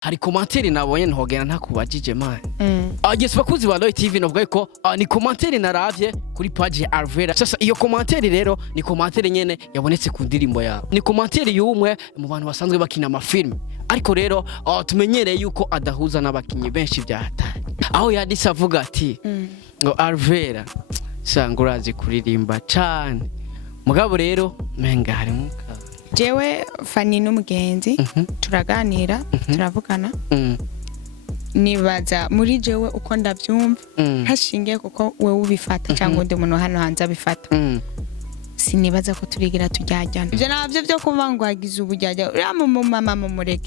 hari commentaire nabonye ntogera ntakubajije man. Yes bakuzi ba Loy TV novuga ko ni commentaire naravye kuri page ya Alvella. Sasa iyo commentaire rero ni commentaire nyene yabonetse ku ndirimbo yawe. Ni commentaire y'umwe mu bantu basanzwe bakina amafilm. Ariko rero tumenyereye yuko adahuza n'abakinyi benshi bya hatari. Aho yanditse avuga ati ngo Alvella sanga urazi kuririmba cyane. Mugabo rero menga hari muka jewe Fanny n'umugenzi turaganira turavugana nibaza muri jewe uko ndavyumva hashingiye kuko wewe ubifata cyangwa undi muntu hano hanze abifata sinibaza ko turigira tujyajyana ivyo navyo byo kuvuga ngo hagize ubujyajya uriya mu mama mu mureke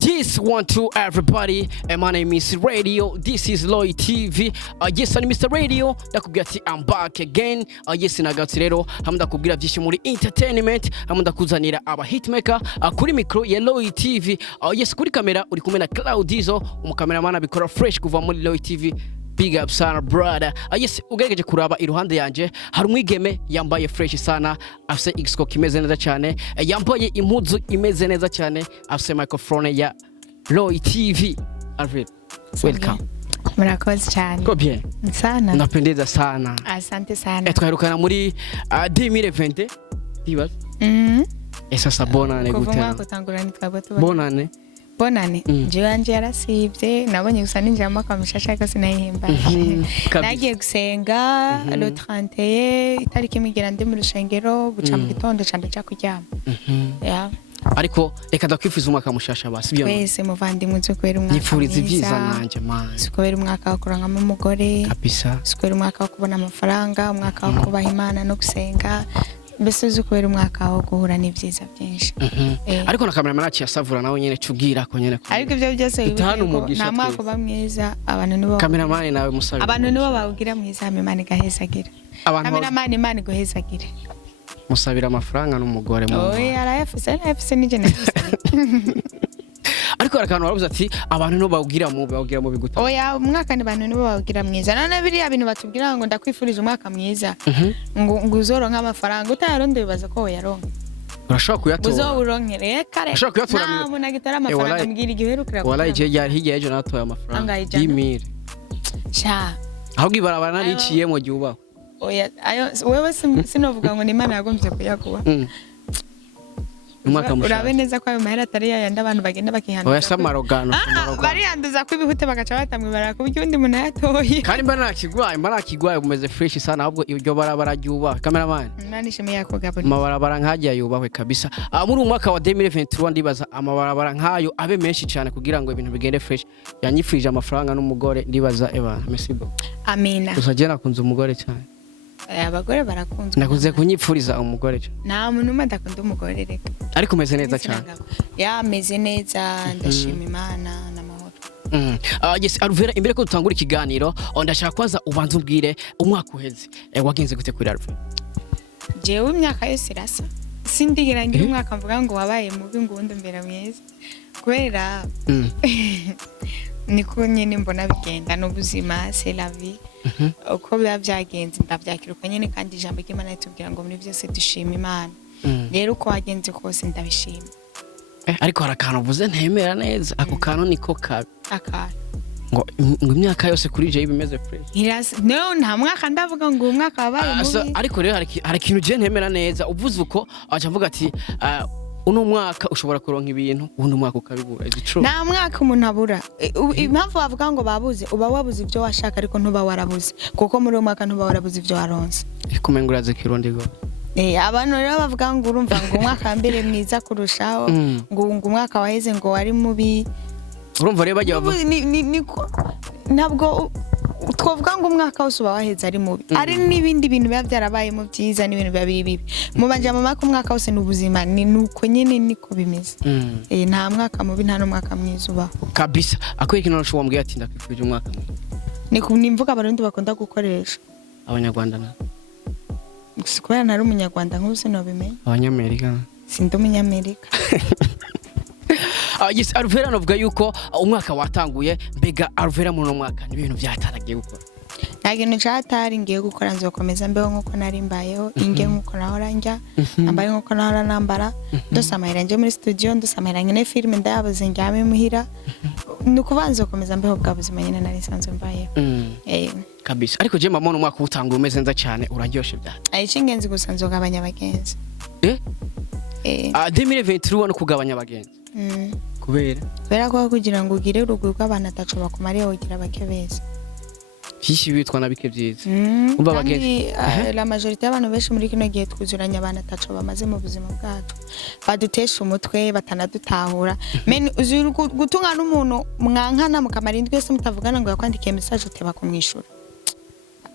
Yes, 1-2 everybody, and my name is Radio. This is Loy TV. Yes, I'm Mr. Radio. Ndakubwira ati I'm back again. Yes, nagatse rero hamwe ndakubwira byinshi muri entertainment, hamwe ndakuzanira aba hitmaker kuri micro ya Loy TV. Yes, kuri kamera uri kumwe na Claudizo, umukameraman abikora fresh kuva muri Loy TV. Big up sana brother. Yes, ugerageje kuraba iruhande yanje hari umwigeme yambaye fresh sana, afise X-ko kimeze neza cyane, yambaye impuzu imeze neza cyane, afise microphone ya Loy TV. Alvella, welcome. Murakoze cyane. Ko bien. Sana. Unapendeza sana. Asante sana. Twaherukana muri 2020. Diba? Sasa bonane gute? Kuva kutangura nitwabwo tuba. Bonane. Bonane. Jewe anje yarasivye, nabonye gusa ninjama kwa shasha ko sinayihimba. Nagiye gusenga le 31 itariki imigera ndi mu rushengero buca mu gitondo cyane cya kuryama. Yeah. Ariko reka ndakwifuza umwaka mushasha basi byo. Wese muvandimwe cyo kwera umwaka. Nifuriza ibyiza nanje man. Sikwera umwaka wo kurangamo umugore. Kabisa. Sikwera umwaka wo kubona amafaranga, umwaka wo kubaha Imana no gusenga. Mbese uzukwera umwaka wo guhura n'ibyiza byinshi. Ariko na cameraman aciye asavura nawe nyene cubwira ko nyene. Ariko ibyo byose nta mwaka uba mwiza abantu nibo. Cameraman nawe musabira. Abantu nibo bawugira mwiza Imana igahezagira. Cameraman Imana igahezagire. Musabira amafaranga n'umugore mu. Oya arayafise nije nafise. Ariko arakantu baravuze ati abantu no bawugira mu biguta. Oya umwaka ni abantu nibo bawugira mwiza. None biriya bintu batubwira ngo ndakwifuriza umwaka mwiza. Ngo uzoronka amafaranga utayaronde bibaza ko yaronka. Urashaka kuyatora. Uzoburonkere kare. Urashaka kuyatora. Nta muntu agitara amafaranga mbwira igiherukira. Wala ije hirya ejo natoye amafaranga. 10,000. Sha. Aho gibarabara nariciye mu gihuba. Oya ayo wewe sinovuga ngo ni Imana yagomvye kuyakuba. Umwaka mushaka. Urabe neza ko ayo mahera atari yayandi abantu bagenda bakihanduza. Oya samarogano. Barihanduza ko ibihute bagaca batamwe barakubye undi muntu yatoye. Kandi mba nakigwaye umeze fresh sana ahubwo iryo barabara ryuba. Cameraman. Nanishimiye yako gaboni. Amabarabara nkajya yubahwe kabisa. Muri umwaka wa 2023 ndibaza amabarabara nkayo abe menshi cyane kugira ngo ibintu bigende fresh. Yanyifurije amafaranga n'umugore ndibaza merci beaucoup. Amina. Usagena kunza umugore cyane. Abagore barakunzwe. Nakuze kunyipfuriza umugore cyane. Nta muntu adakunda umugore reka. Ariko umeze neza cyane. Ya meze neza ndashima Imana n'amahoro. Yes Alvella imbere ko dutangura ikiganiro ndashaka kwaza ubanza umbwire umwaka uheze wagenze gute kuri Alvella. Jewe imyaka yose irasa. Sindigira ngira umwaka mvuga ngo wabaye mubi ngundi mbere mwiza. Kwera niko nyene mbona bigenda n'ubuzima c'est la vie. Uko byagenze ndavyakiruka nyene kandi ijambo ry'Imana ritubwira ngo muri byose dushima Imana. Rero uko wagenze kose ndabishima. Ariko harakantu uvuze ntemera neza ako kantu niko kabi. Akari. Ngo imyaka yose kuri je bimeze fresh. No nta mwaka ndavuga ngo umwaka wabaye mubi. Ariko rero hari kintu je ntemera neza uvuze uko aca avuga ati uno mwaka ushobora kuronka ibintu ubundi mwaka ukabibura igicu. Nta mwaka umuntu abura. Impamvu bavuga ngo babuze uba wabuze ibyo washaka ariko ntuba warabuze kuko muri uwo mwaka ntuba warabuze ibyo waronse. Kumenguraze kirundi go. Abantu rero bavuga ngo urumva ngo umwaka mbere mwiza kurushaho ngo umwaka waheze ngo wari mubi. Urumva rero bajya bavuga ntabwo twavuga ngo umwaka wose uba waheze ari mubi. Ari n'ibindi bintu biba byarabaye mu byiza n'ibintu biba bibi. Mu banja mu umwaka wose n'ubuzima ni nuko nyene niko bimeze. Nta mwaka mubi nta n'umwaka mwiza uba. Kabisa akwiye kintu nasho wambwiye ati ndakwifuje umwaka mubi. Ni mvuga abarundi bakunda gukoresha. Abanyarwanda na. Sikwera ntari umunyarwanda nk'ubu sinobimenya. Abanyamerika. Sindi umunyamerika. yes Alvella novuga yuko umwaka watanguye mbega Alvella muri no mwaka ni ibintu byataragiye gukora nta kintu cyatari ngiye gukora nzokomeza mbeho nkuko nari mbayeho inge nkuko nahora njya nambaye nkuko nahora nambara ndosamahera nje muri studio ndosamahera nyine filime ndayabuze njyame muhira nukubanza gukomeza mbeho bwa buzima nyine nari sanzwe mbayeho kabisa ariko je mama umwaka utanguye umeze neza cyane uraryoshe bya ayichingenzi gusa nzogabanya abagenzi 2023 no kugabanya abagenzi kubera ko kugira ngo ugire urugo rw'abantu atacu bakumariye ugira bakebeza Fishi bitwa nabike byiza umva abagenzi la majorité y'abantu benshi muri kino gihe twuzuranya abantu atacu bamaze mu buzima bwacu badutesha umutwe batanadutahura men uzuri gutunga n'umuntu mwankana mukamara indwi yose mutavugana ngo yakwandikiye message uteba kumwishura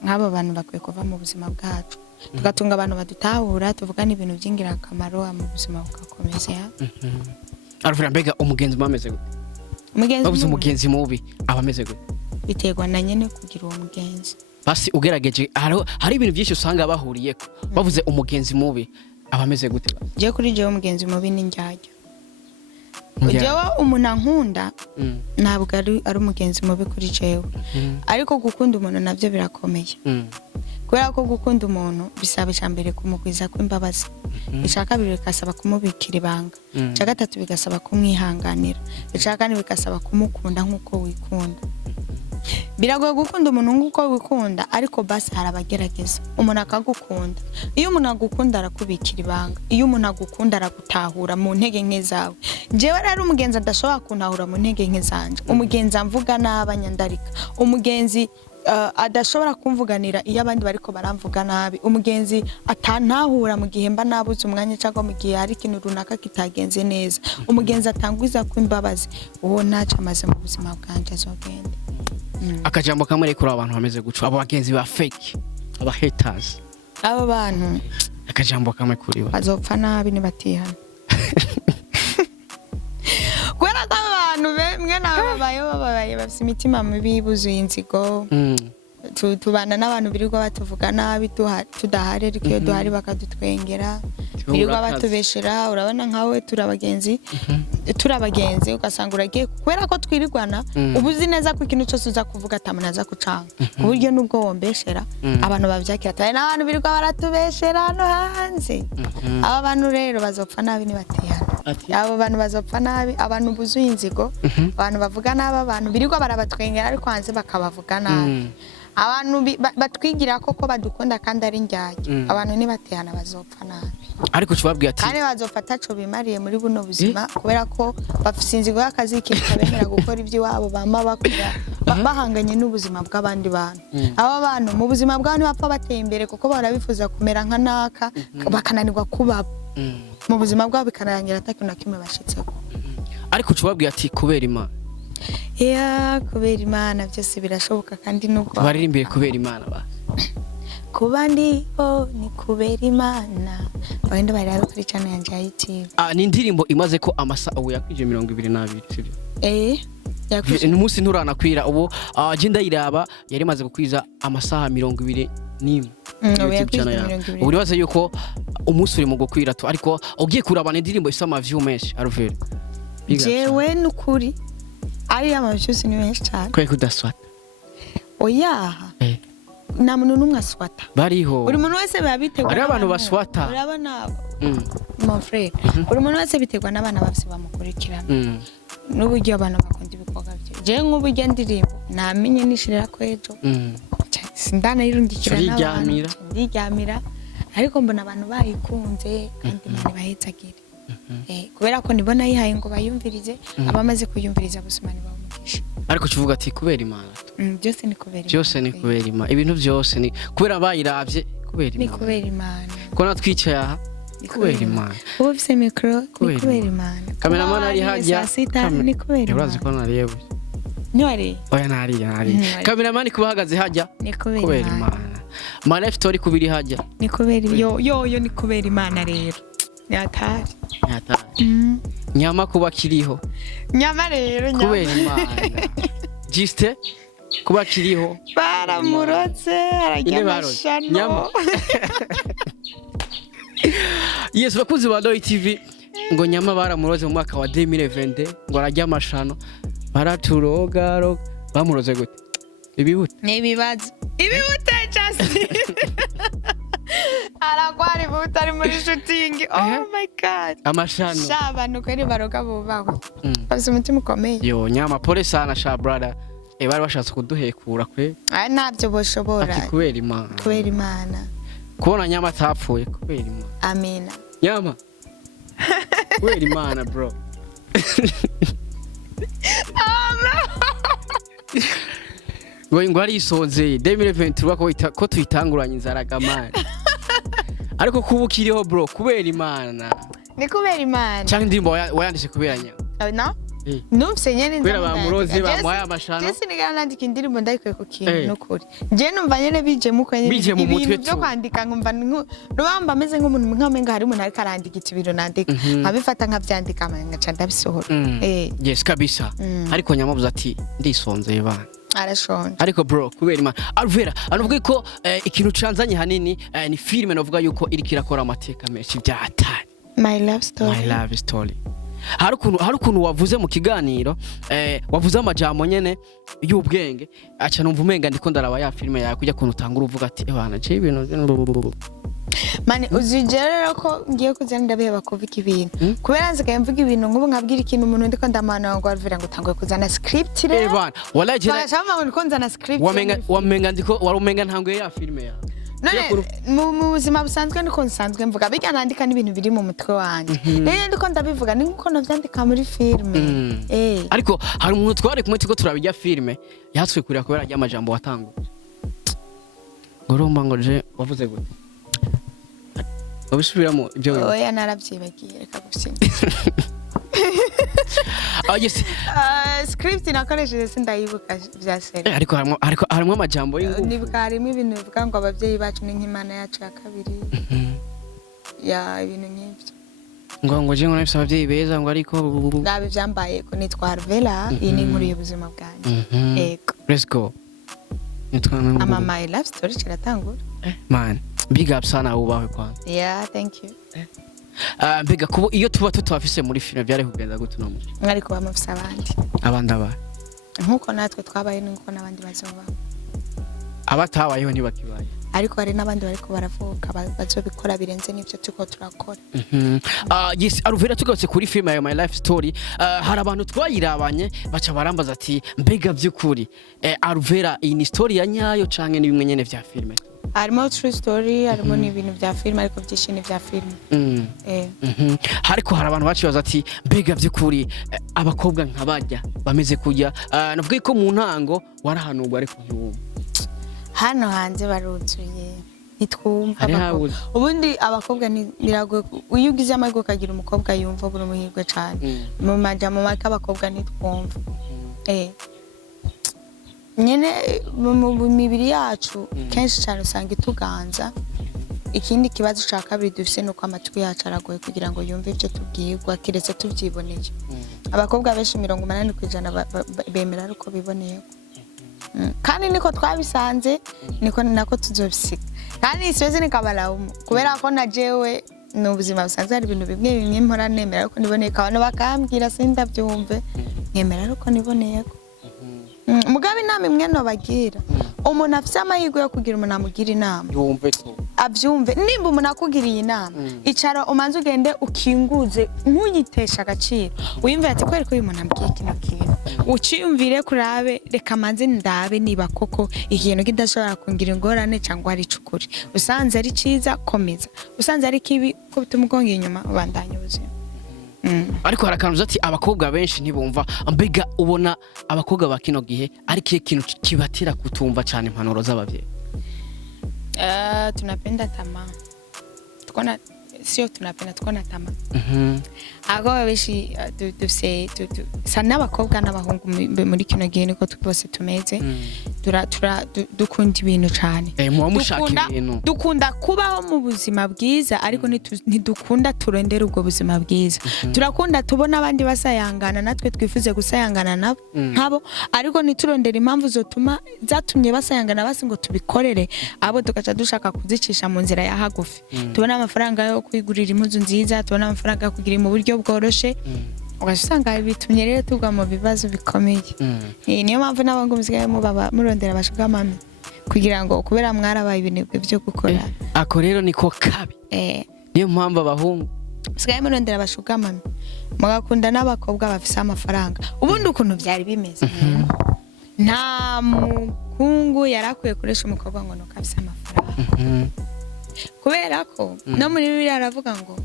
nk'abo bantu bakwiye kuva mu buzima bwacu tugatunga abantu badutahura tuvugana ibintu byingira akamaro mu buzima bugakomeza Alvella mbega umugenzi mameze gute babuze umugenzi mubi abameze gute biterwa na nyene kugira uwo mugenzi basi ugerageje hari ibintu byinshi usanga bahuriyeko bavuze umugenzi mubi abameze gute je kuri je umugenzi mubi ni njyajya jewe umuntu ankunda ntabwo ari umugenzi mubi kuri jewe ariko gukunda umuntu navyo birakomeye kubera ko gukunda umuntu bisaba cyambere kumugwiza kw'imbabazi icaka kabiri bikasaba kumubikira ibanga icaka gatatu bigasaba kumwihanganira icaka kane bigasaba kumukunda nkuko wikunda biragoye gukunda umuntu nkuko wikunda ariko basi harabagerageza umuntu akagukunda iyo umuntu agukunda arakubikira ibanga iyo umuntu agukunda aragutahura mu ntege nke zawe jewe rero umugenzi adashobora kuntahura mu ntege nke zanje umugenzi amvuga n'abanyandarika umugenzi adashobora kumvuganira iyo abandi bariko baramvuga nabi umugenzi atantahura mu gihe mba nabuze umwanya cyangwa mu gihe hari ikintu runaka kitagenze neza umugenzi atangwiza kw'imbabazi uwo naca amaze mu buzima bwanje azogenda akajambo kamwe kuri abantu bameze guca abo bagenzi ba fake aba haters abo bantu akajambo kamwe kuri bo bazopfa nabi ni batihana kwera abantu bemwe babaye bafite imitima mibi buzuye inzigo tubana n'abantu birirwa batuvuga nabi tudahari ariko iyo duhari bakadutwengera birirwa batubeshera urabona nkawe turabagenzi ugasanga uragiye kubera ko twirirwana ubuzi neza ko ikintu cyose uza kuvuga atamunaza kucanga uburyo nubwo wombeshera abantu bavyakira atari n'abantu birirwa baratubeshera hano hanze aba bantu rero bazopfa nabi nibatihana abo bantu bazopfa nabi abantu buzuye inzigo abantu bavuga nabi abantu birirwa barabatwengera ariko hanze bakabavuga nabi abantu batwigira koko badukunda kandi ari njyajya abantu nibatihana bazopfa nabi ariko cubabwiye ati kandi bazofata co bimariye muri buno buzima kubera ko bafise inzigo y'akazi k'abemera gukora iby'iwabo bama bakora bahanganye n'ubuzima bw'abandi bantu aba bantu mu buzima bw'abantu bapfa bateye imbere kuko barabifuza kumera nka naka bakananirwa kuba mu buzima bwabo bikanarangira atakintu na kimwe bashitseko ariko cubabwiye ati kubera Imana kubera Imana byose birashoboka kandi nuko baririmbire kubera Imana ba kuba ndiho ni kubera Imana bagenda bari kuri channel yanje ya YouTube ni indirimbo imaze ko amasa ubu yakwije 22 sibyo yakwije n'umunsi nturanakwira ubu je ndayiraba yari maze gukwiza amasaha 21 ubu nibaza yuko umunsi uri mu gukwira to ariko ugiye kurabana indirimbo isa amaview menshi Alvella jewe nukuri ari amaviews ni menshi cyane kwe kudaswata oya nta muntu n'umwe aswata bariho buri muntu wese biba ari abantu baswata urabona mon frère buri muntu wese biterwa n'abana bafise bamukurikirana n'uburyo abantu bakunda ibikorwa bye je nk'uburyo ndirimbo namenye nishirira ko ejo sindana yirungikira n'abantu ndiryamira ariko mbona abantu bayikunze kandi Imana bahetsagire kubera ko nibona yihaye ngo bayumvirize abamaze kuyumviriza gusumana bamugisha ariko kivuga ati kubera Imana byose ni kubera Imana byose ni kubera Imana ibintu byose ni kubera bayiravye kubera Imana ni kubera Imana ko natwicaye aha kubera Imana ubu bise micro ni kubera Imana cameraman ari hajya ni kubera Imana urazi ko nariyewe Ntiwari oya nari cameraman kubahagaze hajya ni kubera Imana ma left tori kubiri hajya ni kubera yo ni kubera Imana rero nyatari nyama kuba kiriho nyama rero kubera Imana jiste kuba kiriho baramurotse araryamashano Yes bakuzi ba Loy TV ngo nyama baramuroze mu mwaka wa 2020 ngo arajya amashano baraturoga bamuroze gute ibihute n'ibibazo ibihute just arakwari butari muri shooting oh my god amashano abantu kweri baroga bubaho bafite umutima ukomeye yo nyama pole sana sha brother bari bashatse kuduhekura kwe ntabyo boshobora ati kubera imana kubona nyama atapfuye kubera imana amina nyama kubera imana bro ngo ari isonze 2020 ko tuyitanguranye inzara gamani ariko kubukiriho bro kubera imana ni kubera imana cyangwa indirimbo wayanditse kubera nyama no numvise nyene kubera bamuroze bamuhaye amashano Jesse nigana nandika indirimbo ndayikuye ku kintu n'ukuri je numva nyene bije mu kwenye ibintu byo kwandika nkumva rubamba ameze nk'umuntu nkamenga hari umuntu ariko arandika ibintu nandika nkabifata nkavyandika ngaca ndabisohora yes kabisa ariko nyamabuze ati ndisonzeye bana arashonje ariko bro kubera imana Alvella anuvuga ko ikintu canzanye hanini ni filime navuga yuko iriko irakora amateka menshi byatari my love story hari ukuntu wavuze mu kiganiro wavuze amajambo nyene y'ubwenge aca numva umenga ndiko ndaraba ya filime yawe kujya kuntu utangura uvuga ati bana je ibintu mani uzigerera ko ngiye kuzana ndabeba kuvika ibintu kubera nzikaye mvuga ibintu nk'ubu nkabwira ikintu umuntu ndiko ndamana ngo Alvella ngo tanguye kuzana script rero bana wallahi je bashama ngo nzana script wamenga ndiko warumenga ntanguye ya filime yawe mu buzima busanzwe niko nsanzwe mvuga bijya nandika n'ibintu biri mu mutwe wanje rero ndiko ndabivuga ni nkuko navyandika muri filime ariko hari umuntu twari kumwe tiko turabijya filime yatswe kurira kubera ajya amajambo watanguye ngoromba ngo je wavuze gute Obisubiramo ibyo wewe. Oya naravyibagiye reka gusinya. Yes. Script nakoresheje sindayibuka bya seri. Ariko harimo amajambo y'ingufu. Nibuka harimo ibintu bivuga ngo abavyeyi bacu ni nk'Imana yacu ya kabiri. Ya ibintu nk'ibyo. Ngo je ngo nafise abavyeyi beza ngo ariko ndabe vyambaye ko nitwa Alvella iyi ni inkuru y'ubuzima bwanjye. Ego. Let's go. Ama my love story kiratangura. Man, big up sana ubawe kwanza. Yeah, thank you. Mbega kubo iyo tuba tutafise muri film byari kugenda gute no muri. Mwari kuba mufise abandi aba. Nkuko natwe twabaye n'uko nabandi bazoba. Abatabayeho ntibakibaye. Ariko hari nabandi bariko baravuka bazobikora birenze n'ivyo tuko turakora. Yes, Alvella tugatse kuri film ya My Life Story. Hari abantu twayirabanye baca barambaza ati mbega byukuri Alvella iyi ni story ya nyayo canke ni bimwe nyene vya film. Harimo true story, harimo n'ibintu vya film ariko byishini vya film. Hariko hari abantu bacibaza ati mbega byukuri abakobwa nkabajya bameze kujya navuga ko mu ntango warahanurwa ariko ntiwumva. Hano hanze baruzuye nitwumva ubundi abakobwa nirago uyugize amahirwe kagira umukobwa yumva buri muhirwe cyane mu majambo make abakobwa nitwumva nyene mu mibiri yacu kenshi cyane usanga ituganza ikindi kibazo cya kabiri dufise nuko amatwi yacu aragoye kugira ngo yumve ibyo tubwirwa kiretse tubyiboneye abakobwa benshi 80% bemera uko biboneye kandi niko twabisanze niko nako tuzobisiga kandi isweze nikabalamu kubera ko najewe n'ubuzima busanzwe hari ibintu bimwe mpora nemera ariko niboneye abantu bakambwira sindabyumve nemera ariko niboneye ko mugabe inama imwe no bagira umuntu afise amahirwe yo kugira umuntu amugira inama yumve ko abyumve nimba umuntu akugiriye inama icara umanze ugende ukinguze ntuyitesha agaciro uyumve ati kweri ko uyu muntu ambwiye kino kintu uciyumvire kurabe reka manze ndabe niba koko ikintu kidashobora kungira ingorane cyangwa ari cukuri usanze ari ciza komeza usanze ari kibi ko bitumugonga inyuma ubandanye ubuzima ariko harakanuza ati abakobwa benshi ntibumva mbega ubona abakobwa bakino gihe ari kiye kintu kibatira kutumva cyane impanuro z'abavyeyi tunapenda tamaa sio tunapenda tukona tamaa ago benshi dufise sana abakobwa n'abahungu muri kino gihe niko bose tumeze dukunda ibintu cyane muba mushaka ibintu dukunda kubaho mu buzima bwiza ariko ntidukunda turondera ubwo buzima bwiza turakunda tubona abandi basayangana natwe twifuze gusayangana nabo ariko ntiturondera impamvu zatumye basayangana basi ngo tubikorere abo tugaca dushaka kuzicisha mu nzira ya hagufi tubona amafaranga yo kwigurira impuzu nziza tubona amafaranga yo kugira mu buryo bworoshe ugasanga bitumye rero tugwa mu bibazo bikomeye niyo mpamvu n'abantu musigaye murondera abashuga mami kugira ngo kubera mwarabaye ibintu byo gukora ako rero niko kabi niyo mpamvu abahungu musigaye murondera abashuga mami mugakunda n'abakobwa bafise amafaranga ubundi ukuntu byari bimeze nta muhungu yarakwiye kuresha umukobwa ngo nuko afise amafaranga kubera ko no muri Bibiliya aravuga ngo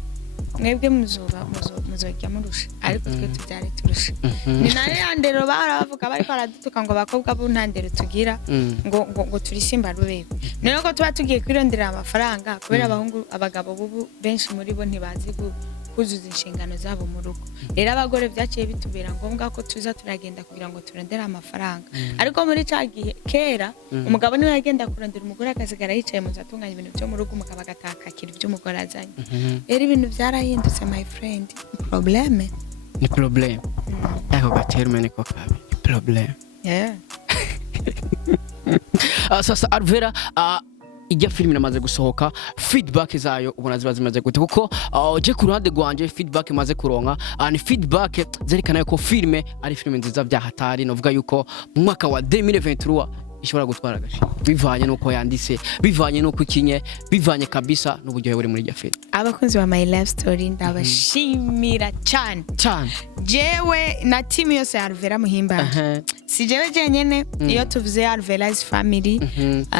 mwebwe muzojya murusha ariko twe tubyare turusha ni nayo yandero baravuga bariko baradutuka ngo abakobwa bo ntandero tugira ngo turisimba rubebe niyo ko tuba tugiye kwirondera amafaranga kubera abagabo bubu benshi muri bo ntibazi kuzuza inshingano zabo mu rugo rero abagore byaciye bitubera ngombwa ko tuza turagenda kugira ngo turondere amafaranga ariko muri ca gihe kera umugabo niwe yagenda kurondera umugore akasigara yicaye mu zatunganya ibintu byo mu rugo umugabo agatakakira ibyo umugore azanye rero ibintu byarahindutse my friend ni problème ako gaterme niko kabi problème sasa Alvella ijya filime namaze gusohoka feedback zayo ubona ziba zimaze gute kuko je ku ruhande rwanje feedback maze kuronka ni feedback zerekana yuko filime ari filime nziza bya hatari novuga yuko mu mwaka wa 2023 ishobora gutwara agashimwe bivanye nuko yanditse bivanye nuko ikinye bivanye kabisa n'uburyo buri muri iryo filime abakunzi ba my life story ndabashimira cyane jewe na team yose ya Alvella muhimba si jewe jenyene iyo tuvuze Alvella's family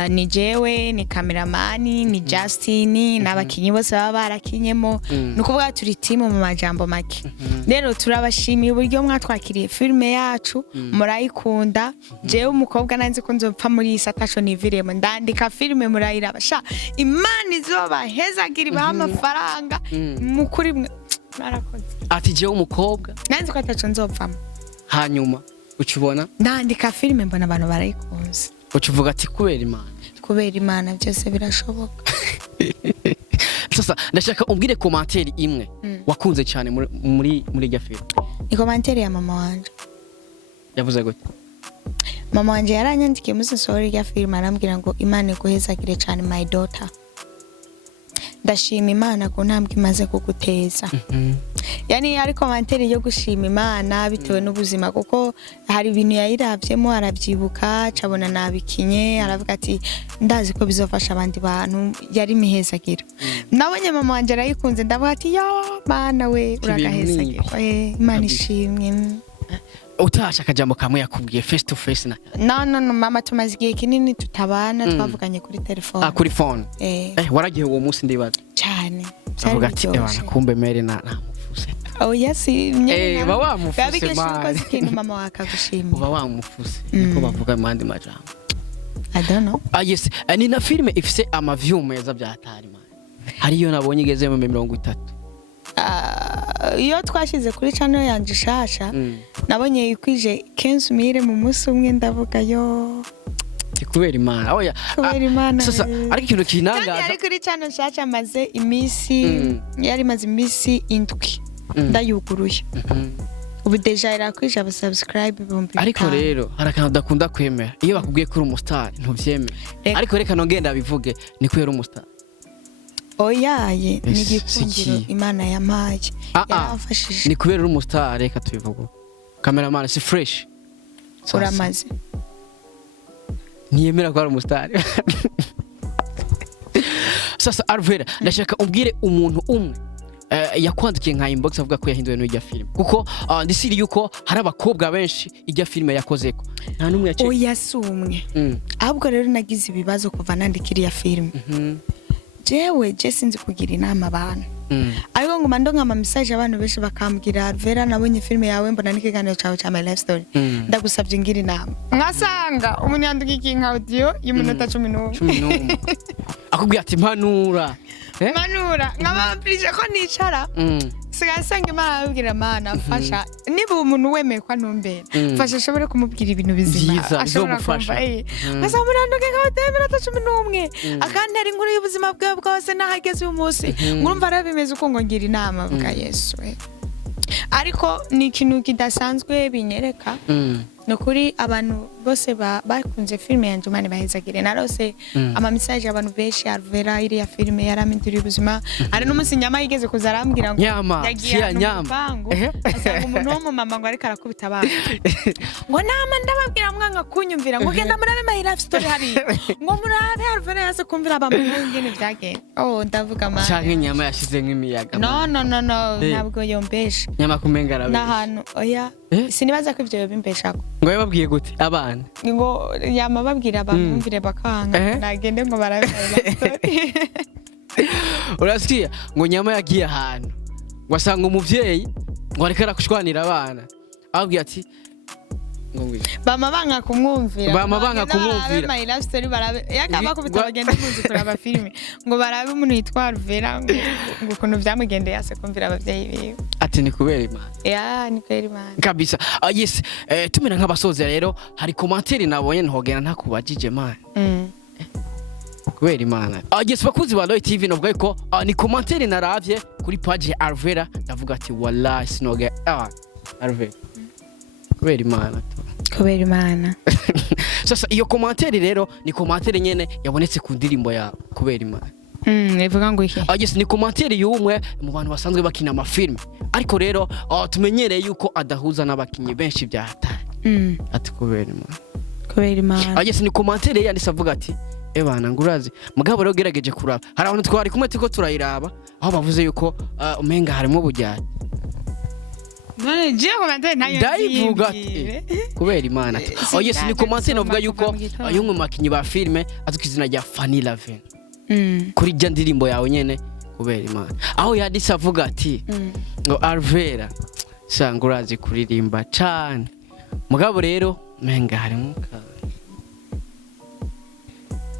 ni jewe ni cameraman ni Justin n'abakinyi bose baba barakinyemo nukuvuga turi team mu majambo make rero turabashimiye uburyo mwatwakiriye filime yacu murayikunda jewe umukobwa nanze ko nzopfa muri satasho niviremo ndandika filime murayiraba sha imana izobahezagiri baha amafaranga mukuri mwarakoze ati jewe umukobwa nanze ko ataco nzopfamo hanyuma ukibona ndandika filime mbona abantu barayikunze ukivuga ati kubera imana byose birashoboka sasa ndashaka umbwire commentaire imwe wakunze cyane muri iryo filime ni commentaire ya mama wanje yavuze gute mama wanje yaranyandikiye musi sorry ya filime arambwira ngo imana iguhezagire cyane my daughter ndashima imana ko ntambwe imaze kuguteza yani ari commentaire yo gushima imana bitewe n'ubuzima kuko hari ibintu yayiravyemo arabyibuka cabona nabikinye aravuga ati ndazi ko bizofasha abandi bantu yari mihezagira nabonye mama wanje arayikunze ndavuga ati yo mana we uragahezagira imana ishimwe utasha akajambo kamwe yakubwiye face to face no mama tumaze igihe kinini tutabana twavuganye kuri telefone kuri phone waragiye uwo munsi ndibaza cyane avuga ati ebana kumbe mere na mufuse yes nyene ba wamufuse babikeshuko zikintu mama wakagushimye uba wamufuse niko bavuga mandi majambo I don't know yes ni na filime ifise amaview meza bya hatari man hariyo nabonye igeze mu 30 iyo twashize kuri channel yanje shasha nabonye yikwije 15,000 mu munsi umwe ndavuga yo kubera imana oya kubera imana sasa ariko ikintu kinangaza ari kuri channel shasha maze imisi yari maze imisi indwi ndayuguruye ubu deja irakwije aba subscribe bombi ariko rero harakantu dakunda kwemera iyo bakubwiye kuri umustar ntuvyemera ariko reka nongenda bivuge ni kwera umustar oyaye ni gikundiro imana yamaye yarafashije ni kubera umustar reka tubivugo cameraman si fresh uramaze niyemera ko ari umustar sasa Alvella ndashaka umbwire umuntu umwe yakwandikiye nka inbox avuga ko yahinduwe n'ijya filime kuko ndisiri yuko hari abakobwa benshi ijya filime yakozeko nta numwe yace oya sumwe ahubwo rero nagize ibibazo kuva nandikiriya filime jewe sinzi kugira inama abantu ariko nguma ndonka ama message abantu benshi bakambwira Alvella nabonye filime yawe mbona n'ikiganiro cyawe cya my life story ndagusabye ngira inama nkasanga umuntu yandikiye nka audio y'umunota 11 akubwiye ati manura manura nkabamplije ko nicara sigasanga Imana abwira Mana fasha niba umuntu wemeye kwa ntumbera fasha ashobore kumubwira ibintu bizima ashobora kumva azamuranduke kabatemera 11 akantera inkuru y'ubuzima bwe bwose nahageze uyu munsi ngurumva arabimeze uko ngo ngira inama bwa Yesu ariko ni ikintu kidasanzwe binyereka nokuri abantu bose bakunze filme ya Njumani bahezagire narose ama message abantu benshi Alvella iri ya filme yaramindura ubuzima ari n'umunsi nyama yigeze kuzarambwira ngo yagiye nyama asanga umuntu wo mu mama ngo ariko arakubita abantu ngo nama ndababwira mwanga kunyumvira ngo genda murabe my life story hari ngo murabe Alvella yaze kumvira abantu ngene byagenda ndavuga ma cyangwa nyama yashize nk'imiyaga no ntabwo yombesha nyama kumenga arabe n'ahantu oya sinibaza ko ibyo bimbeshako ngo yababwiye gute abana ngo yamababwira abamvire bakanga nagende ngo barabe urasikia ngo nyama yagiye ahantu wasanga umuvyeyi ngo ariko arakushwanira abana ababwiye ati bama banga kumwumvira my life story barabe yakaba kubita bagende muzi kuraba filme ngo barabe umuntu yitwa Alvella ngo ukuntu byamugendeye ase kumvira abavyeyi biwe ati ni kubera Imana ni kubera Imana kabisa yes tumera nk'abasoza rero hari commentaire nabonye ntogena ntakubajije man kubera Imana yes bakuzi ba Loy TV novuga ko ni commentaire naravye kuri page ya Alvella ndavuga ati wallahi sinoge Alvella kubera Imana sasa iyo commentaire rero ni commentaire nyene yabonetse ku ndirimbo ya kubera Imana ivuga ngo iki yes ni commentaire y'umwe mu bantu basanzwe bakina amafilme ariko rero tumenyereye yuko adahuza n'abakinyi benshi bya hatari ati kubera Imana yes ni commentaire yanditse avuga ati ebana ngurazi mugabo rero gerageje kuraba hari abantu twari kumwe tiko turayiraba aho bavuze yuko umenga harimo bujyanye none je commentaire nayo ndayivuga kubera Imana yes ni commentaire novuga yuko yumwe makinyi ba filme azukizina rya FannyLavine kuri jya ndirimbo yawe nyene kubera Imana aho yanditse avuga ati ngo Alvella sanga urazi kuririmba cyane mugabo rero menga harimo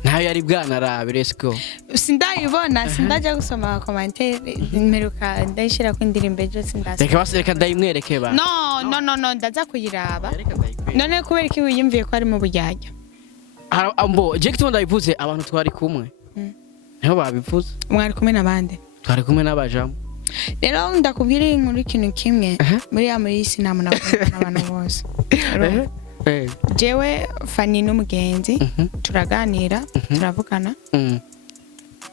nayo yari bwana rabe let's go sindayibona sindaje gusoma commentaire mperuka ndayishira ku ndirimbo ejo sindase reka ndayimwereke ba no ndaza kuyiraba none kubera iki wiyumviye ko ari mu bujyajya ambo je kitonda ivuze abantu twari kumwe niho babivuze mwari kumwe nabande twari kumwe n'abajamo rero ndakubwira inkuru ikintu kimwe muri isi namuna abantu bose jewe Fanny n'umugenzi turaganira turavugana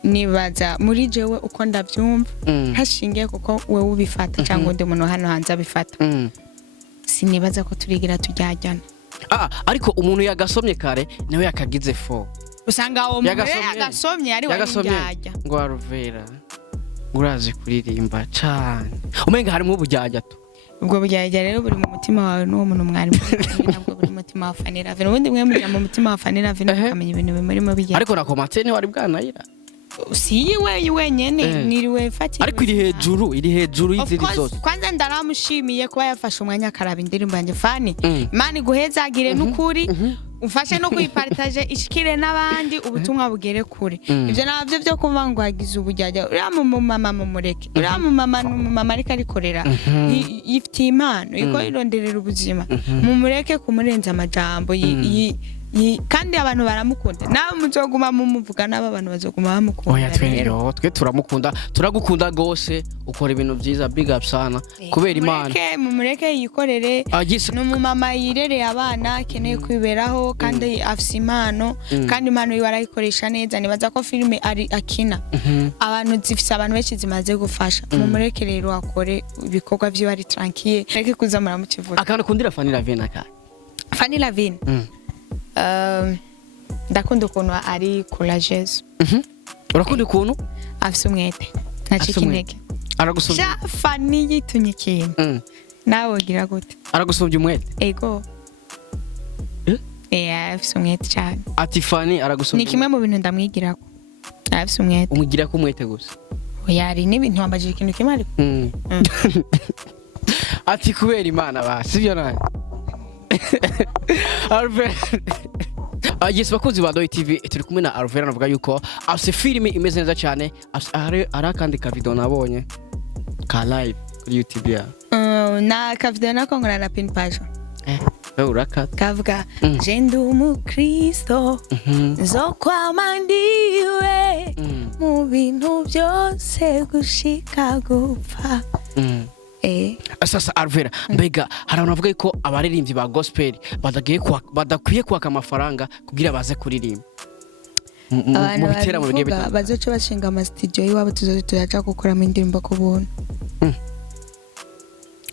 nibaza muri jewe uko ndavyumva hashingiye kuko wewe ubifata cyangwa undi muntu hano hanze abifata sinibaza ko turigira tujyajyana ariko umuntu yagasomye kare nawe yakagize fo usanga uwo muntu yagasomye ari wajyajya ngo Alvella urazi kuririmba cyane umenga harimo ubujyajya to ubwo bujyajya rero buri mu mutima wawe n'uwo muntu mwari nabwo buri mutima wa FannyLavine ubundi mwe muri mu mutima wa FannyLavine ukamenya ibintu bimurimo bijya ariko na commentaire ni wari bwanayira si wenyene niriwe fatira ariko iri hejuru y'izindi zose kwanza ndaramushimiye kuba yafashe umwanya akaraba indirimbo yanjye Fanny Imana guhezagire n'ukuri ufashe no kuyipartage ishikire n'abandi ubutumwa bugere kure ivyo nabyo byo kuva ngo hagize ubujyajya uriya mu mama mumureke uriya mu mama ariko arikorera yifitiye impano iko ironderera ubuzima mumureke kumurenza amajambo kandi abantu baramukunda nawe muzoguma mumuvuga naba abantu bazoguma bamukunda twe turamukunda turagukunda gose ukora ibintu byiza big up sana kubera Imana mumureke yikorere n'umumama yirereye abana keneye kwiberaho kandi afise impano kandi impano yiwe arayikoresha neza nibaza ko filme ari akina abantu zifise abantu benshi zimaze gufasha mumureke rero akore ibikorwa byo ari tranquille reke kuzamura mu kivuga akana kundira FannyLavine FannyLavine ndakunda ukuntu ari courageous urakunda ukuntu afise umwete ntacika intege aragusubya Fanny yitunye ikintu nawe ugira gute aragusubya umwete ego afise umwete cyane ati Fanny aragusubya ni kimwe mu bintu ndamwigirako afise umwete umugira ko umwete gusa yari n'ibintu wambajije ikintu kimwe ariko ati kubera Imana basivyo nawe Alvella yes bakunzi ba Loy TV turi kumwe na Alvella navuga yuko afise filime imeze neza cyane ari akandi ka video nabonye ka live kuri YouTube ya na kavideo nako nkora na pin page urakata kavuga je ndi umukristo zo kwamandiwe mu bintu byose gushika gupfa. Sasa Alvella mbega hari abantu bavuga ko abaririmbyi ba gospel badakwiye kwaka amafaranga kugira baze kuririmba mu bitera mu bigiye bitandukanye, bazoca bashinga ama studio iwabo tuzaja gukora mu indirimbo ku buntu.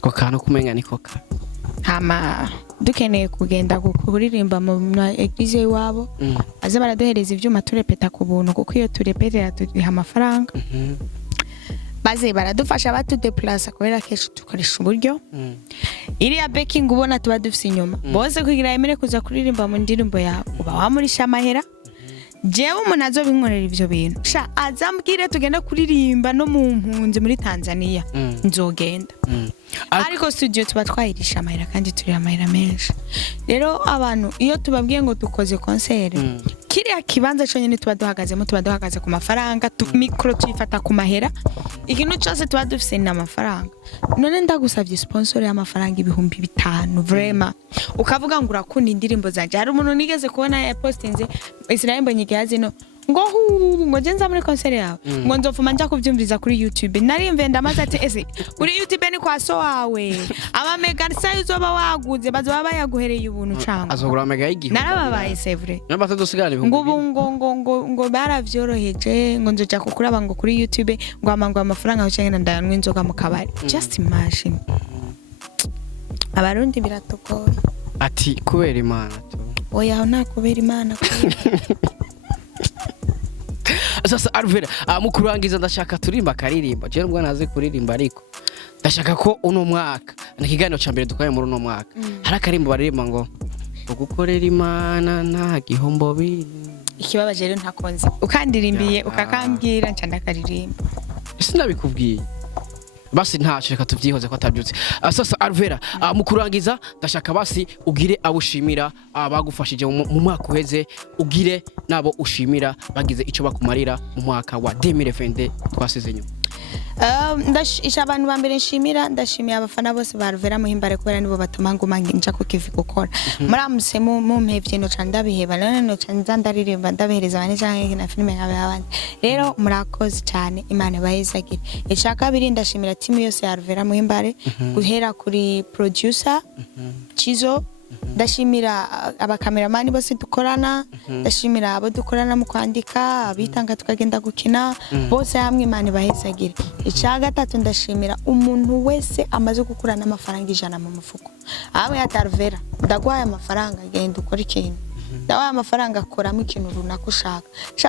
ko kantu kumenya niko ka hama dukeneye kugenda kuririmba mu eglise iwabo aze baraduhereza ivyuma turepeta ku buntu kuko iyo turepetera turiha amafaranga. Baze baradufasha batudeplace kubera kesho tukoresha uburyo iriya backing ubona tuba dufise inyuma bose kugira yemere kuza kuririmba mu ndirimbo yawe uba wamurisha amahera. Jewe umuntu azobinkorera ivyo bintu sha azambwire tugenda kuririmba no mu mpunzi muri Tanzania nzogenda. Ariko studio tuba twayirisha amahera kandi turi amahera menshi. Rero abantu iyo tubabwiye ngo dukoze concert kiriya kibanza cyo nyene tuba duhagaze ku mafaranga micro tuyifata ku mahera ikintu cyose tuba dufise na mafaranga. None ndagusavye sponsor y'amafaranga 5,000 vraiment ukavuga ngo urakunda indirimbo zanje. Hari umuntu nigeze kubona ya postinze Israel Mbonyigazi no ngo jenza muri concert yawe ngo nzofuma nja kuvyumviza kuri YouTube. Narimve ndamaze ati ese kuri YouTube ni kwa so wawe ama mega size uzoba waguze bazoba bayaguhereye ubuntu canga azogura mega y'igihumbi narababaye c'est vrai nabata dosigana ngo baravyoroheje ngo nzoja kukuraba ngo kuri YouTube ngo amango amafaranga ucengena ndayanwa inzoga mu kabari. Just imagine abarundi biratogoye ati kubera Imana tu oya nta kubera Imana Sasa Alvella mu kurangiza ndashaka turimba karirimba je nubwo naze kuririmba ariko ndashaka ko uno mwaka nikiganiro ca mbere dukaye muri uno mwaka hari akarimbo baririmba ngo ugukorera Imana nta gihombo biri. Ikibabaje rero ntakonze ukandirimbiye ukakambwira nca ndakaririmba sinabikubwiye basi ntaco reka tuvyihoze ko atabyutse. Sasa Alvella mu kurangiza ndashaka basi ugire abushimira abagufashije mu mwaka uheze ugire nabo ushimira bagize ico bakumarira mu mwaka wa 2020 twasize nyuma. Ndashisha abantu bambere nshimira ndashimiye abafana bose ba Alvella muhimbare kubera nibo batuma nguma nginja ku kivi gukora muramuse mu mpevye no canda biheba none no canda ndaririmba ndabereza abane canke na filime y'abandi. Rero murakoze cyane Imana bayizagire. Icaka biri ndashimira team yose ya Alvella muhimbare guhera kuri producer Chizo ndashimira abakameramani bose dukorana ndashimira abo dukorana mu kwandika abitanga tukagenda gukina bose hamwe Imana bahesagire. Icya gatatu ndashimira umuntu wese amaze gukurana amafaranga 100 mu mufuko abe ya Alvella ndagwaye amafaranga genda ukora ikintu ndawaye amafaranga akoramo ikintu runaka ushaka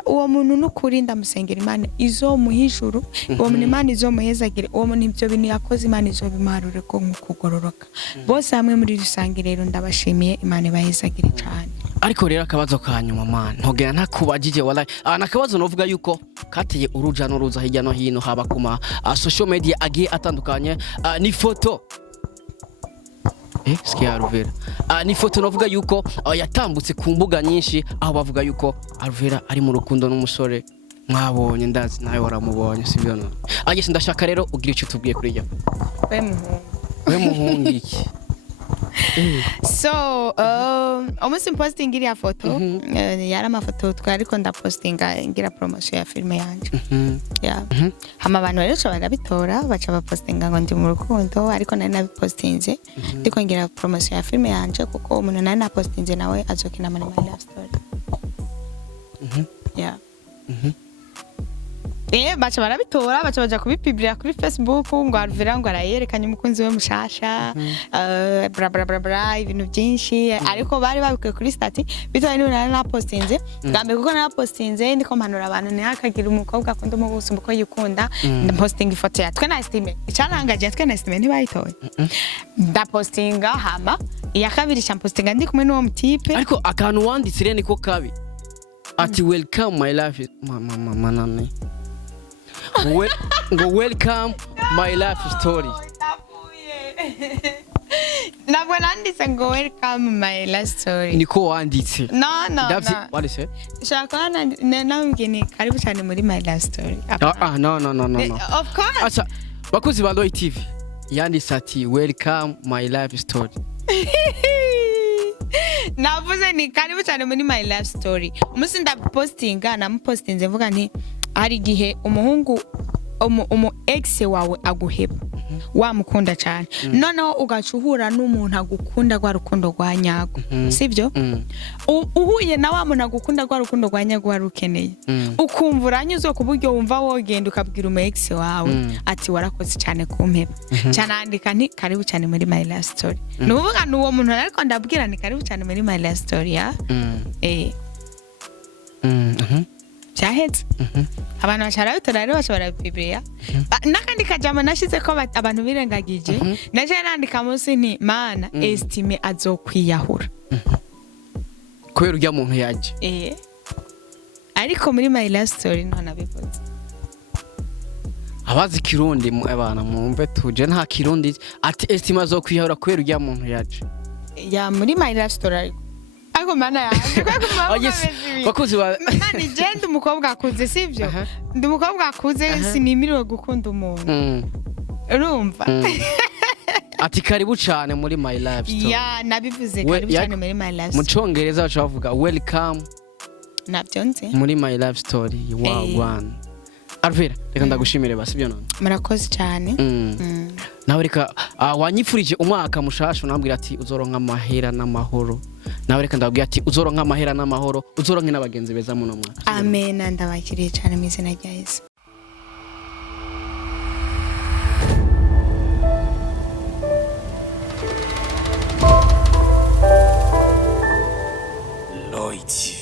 uwo muntu n'ukuri ndamusengera Imana izomuhijuru uwo muntu Imana izomuhezagire uwo muntu ibyo bintu yakoze Imana izobimarure ko nkukugororoka bose hamwe muri rusange. Rero ndabashimiye Imana bahezagire cyane. Ariko rero akabazo kanyuma man ntogera ntakubagije wallahi nakabazo novuga yuko kateye uruja n'uruza hirya no hino haba kuma social media agiye atandukanye ni foto Skia Alvella ni foto novuga yuko yatambutse ku mbuga nyinshi aho bavuga yuko Alvella ari mu rukundo n'umusore mwabonye ndazi nawe waramubonye sibyo no agese ndashaka rero ugira icyo tubwiye kuri yo we muhungu iki So almost posting iriya foto yari amafoto twariko ndapostinga ngira promotion ya filme yanje hama abantu rero barabitora baca bapostinga ngo ndi mu rukundo ariko nari nabipostinze ndiko ngira promotion ya filme yanje kuko umuntu nari napostinze nawe azokina muri my love story. Baca barabitora baca baja kubipublira kuri Facebook ngo Alvella ngo arayerekanye umukunzi we mushasha bra bra bra bra ibintu byinshi ariko bari babikuye kuri stati bitoye niwe nari napostinze gambe kuko napostinze ndiko mpanura abantu ne hakagira umukobwa akunda umugusumba ko yikunda ndapostinga ifoto ya twe na estimate icarangaje twe na estimate ntibayitoye ndapostinga hama iya kabiri champostinga ndi kumwe n'uwo mutipe ariko akantu wanditsire niko kabi ati welcome my life manane ngo welcome my life story nabwo nanditse ngo welcome my life story niko wanditse no wanditse shaka nambwene karibu cyane muri my life story no of course acha bakuzi ba Loy TV yanditse ati welcome my life story. navuze ni karibu cyane muri my life story. Umunsi ndapostinga namupostinze mvuga nti hari igihe umuhungu umu ex wawe aguheba wamukunda cyane noneho ugacuhura n'umuntu agukunda rwa rukundo rwa nyago sibyo uhuye na wa muntu agukunda rwa rukundo rwa nyago warukeneye ukumva uranyuze ku buryo wumva wogenda ukabwira umu ex wawe ati warakoze cyane kumpeba cyane andika nti karibu cyane muri my life story nuvuga n'uwo muntu ariko ndabwira ni karibu cyane muri my life story ya cyahetse abantu bashara bitora rero bashobora Biblia nakandi kajama nashize ko abantu birengagije naje nandika munsi nti mana estime azokwiyahura kubera urya muntu yaje ariko muri my last story none bivuze abazi kirundi mu abana mumve tuje nta kirundi ati estime azokwiyahura kubera urya muntu yaje ya muri my last story ako mana yaje bakuzi ba mani genda umukobwa akuze sivyo ndi umukobwa akuze sinimiriwe gukunda umuntu urumva ati karibu cyane muri my life story ya nabivuze karibu cyane muri my life mu cyongereza bacha bavuga welcome nabyonze muri my life story wow one Alvella reka ndagushimire basibyo none murakoze cyane nawe reka wanyifurije umwaka mushasha unambwira ati uzoronka amahera n'amahoro nawe reka ndabwira ati uzoronka amahera n'amahoro uzoronke n'abagenzi beza muno mwaka amen ndabakiriye cyane mu izina rya Yesu Lloyd.